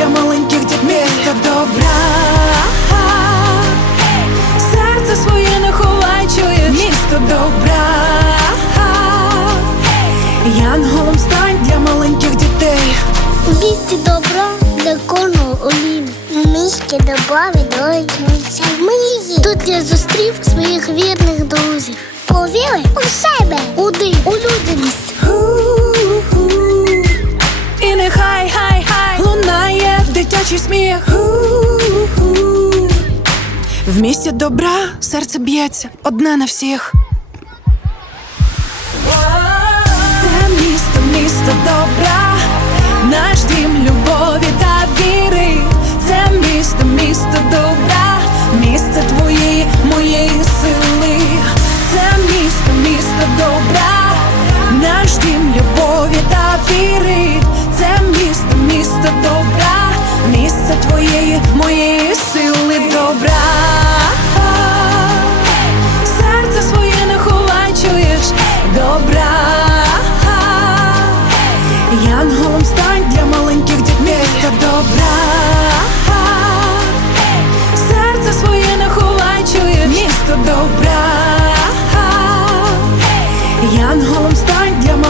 Для маленьких дітей місто добра. Серце своє не ховай, чуєш місто добра. Янголом стань для маленьких дітей. Місті добра для кожного олім. У місті добра відроджується мрії. Тут я зустрів своїх вірних друзів. Повіри у себе, у див, у людяність. Дитячий сміх. В місті добра серце б'ється одне на всіх. Це місто, місто добра, наш дім любові та віри. Це місто, місто добра, місце твоєї, моєї сили. Це місто, місто добра, наш дім любові місце моєї сили добра. Серце своє не ховай, чуєш добра. Янголом стань для маленьких дітей місто добра. Серце своє не ховай, чуєш місто добра. Янголом стань для маленьких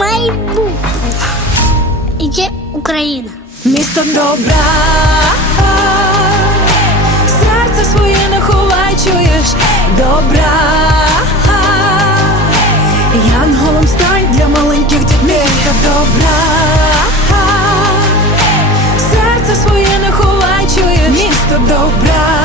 майбутнє. Є Україна. Місто добра, серце своє не ховай, чуєш добра. Янголом стань для маленьких дітей місто добра. Серце своє не ховай, чуєш місто добра.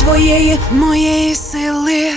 Твоєї, моєї сили.